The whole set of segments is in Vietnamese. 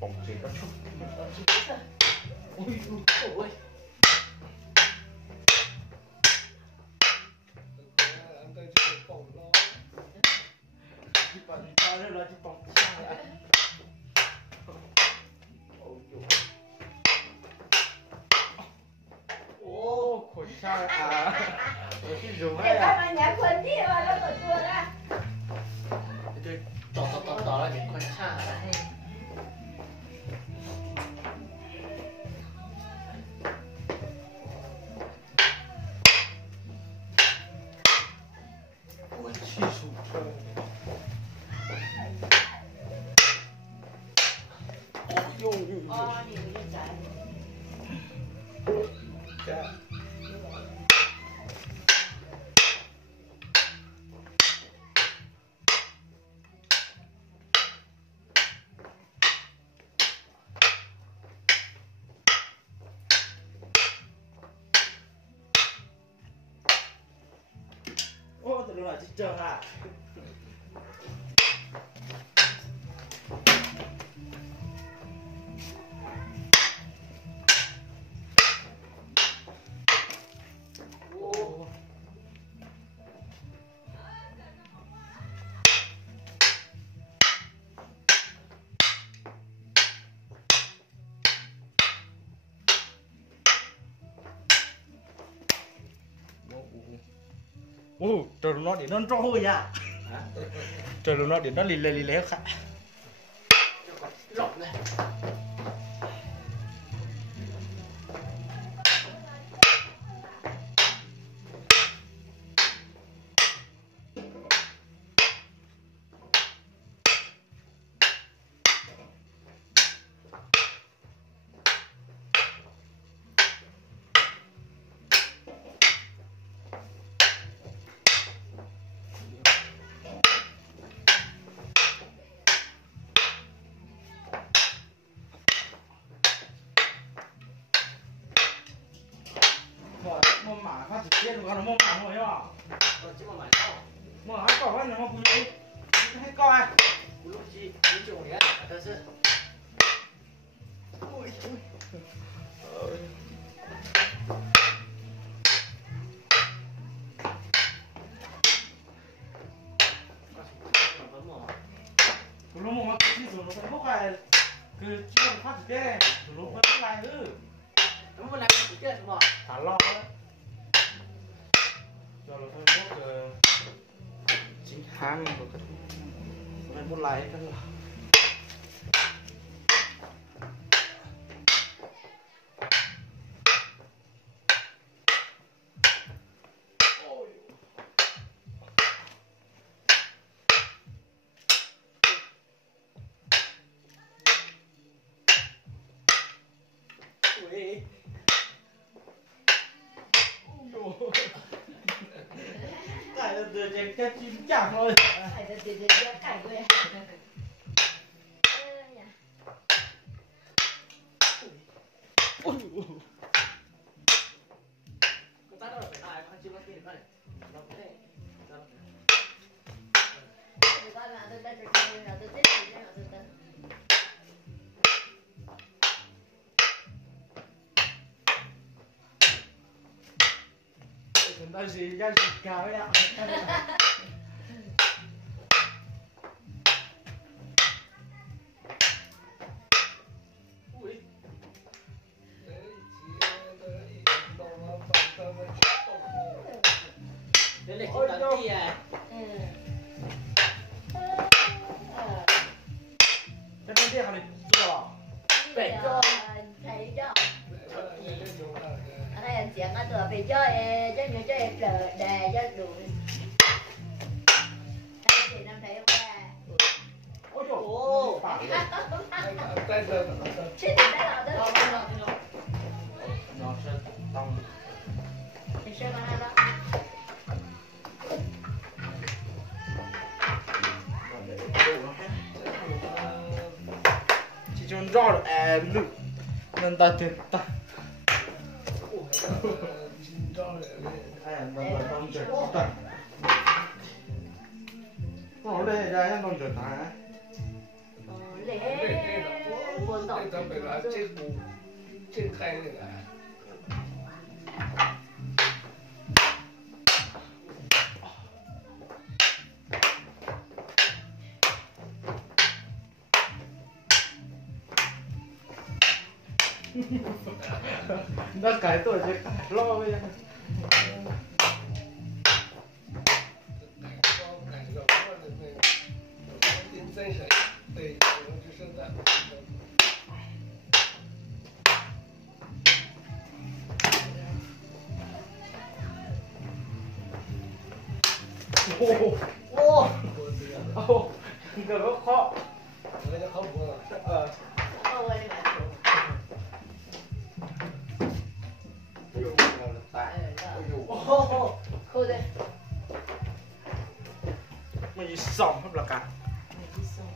bóng chỉ có chút. Ôi ôi. Chỉ bóng cho nên là chỉ bóng sang lại. Ô, khổ sao à? Cái dùng hay các à? bạn nhớ quên đi mà nó còn chua ra. Tôi tỏ là những con cha đấy. Ôi, chỉ sụp thôi. Nhiều như trái. Dạ. Ô, từ lúc nào chị chờ à? Trời nó để nó trôi nha. Trời nó để nó lì lè khá. Lọc này. Mua mã phát trực tiếp nó mua mã rồi nhá. Chứ mà mày sao? Mua hai cỏ nó mua cú hay coi. Cú lúc chi? Cú chịu này á. Thật sự. Ôi trời. Lúc mà cái gì rồi nó phải bốc lại cứ chỉ cần phát trực tiếp rồi nó vẫn lại nữa. Đúng rồi, làm gì chứ mà. Thả lo đó. Rồi nó phải bốc chính hãng rồi cái nó phải bốc lại cái là Ui. cái là từ trên cái chim chẳng thôi. Phải là tiền ra cải quê. Công tác đó là phải ai có chưa có tiền này. Nó cái này. Thì con là tôi tên rồi là tôi thích gì nữa tôi tên. Chúng ta gì ra gì cao ấy ạ. Ui. Đây là chúng ta đi à. Cái này đi học này chưa? Bể cho. Thầy cho. Ở đây anh chuyện ở tựa về cho nhiều cho em đề cho đủ. Đây thì năm thầy hôm qua. Ôi trời. Ồ. Chứ thì đã là đó. Nó sẽ tông. Thì sao mà đó. Chỉ cho nó rõ được em được. Nên ta tuyệt ta. Em nó tông trượt ta. Nó đây ra nó tông trượt ta. Lễ vừa 摸到。那本来这股这开那个。那改多就改老呀。改个我的那个金真神，对，可能只剩在。哦，哦，你这个好，我给他考过了。我的妈！又我的蛋，哦，好的。มันยี่สองครับละกันยี่สอง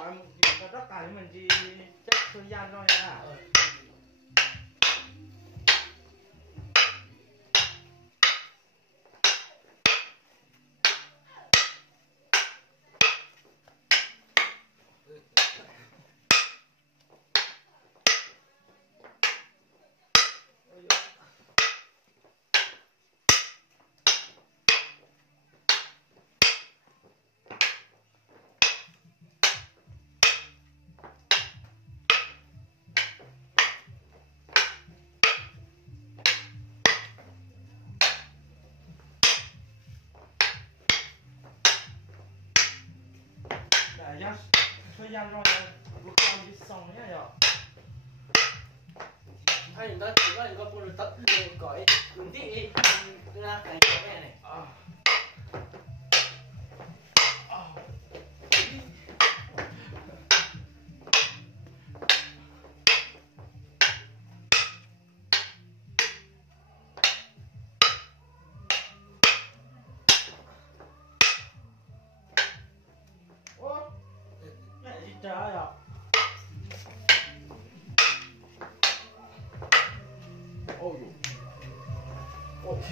มันก็ต้องการมันจีจะช่วยยานน้อยนะยังช่วยยานน้อยลูกค้ายี่สองเนี่ยเหรอ他有的主要一个不是他搞一工地，跟他干小麦呢。这呀，哦呦，我天！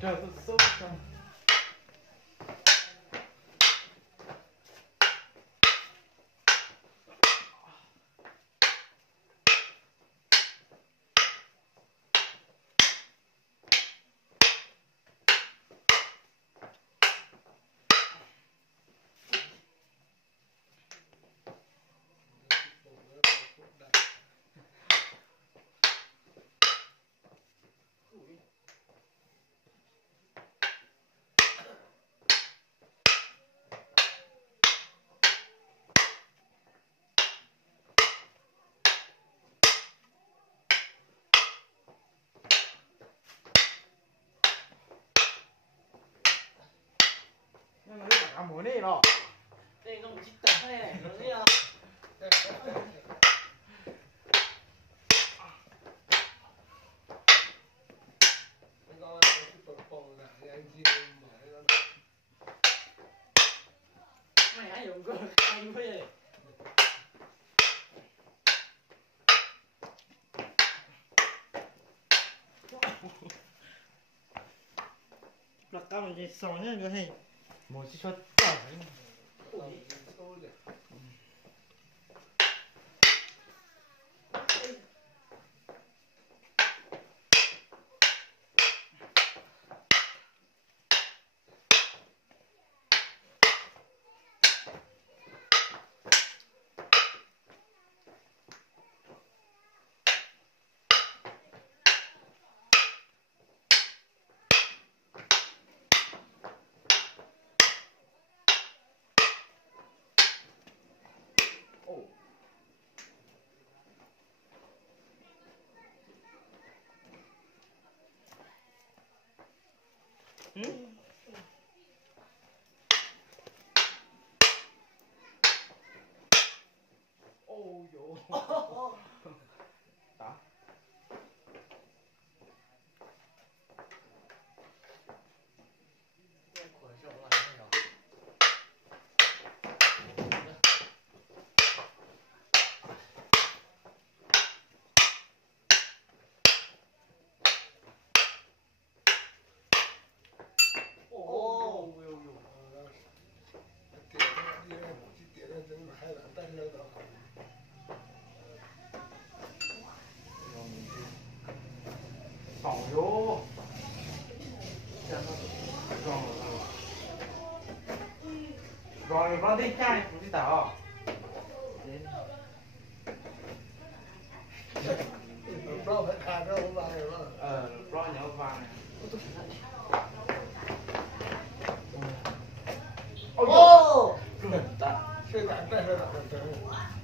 这是手上。那没打磨内了。这弄鸡蛋哎，怎么样？没还有个开会。那咱们这上那个嘿，没去说打。phòng vô rồi vào đi chai đi tao Bro phải khai đó không vào rồi. bro nhớ vàng Ô ta Sư tặng đây là tặng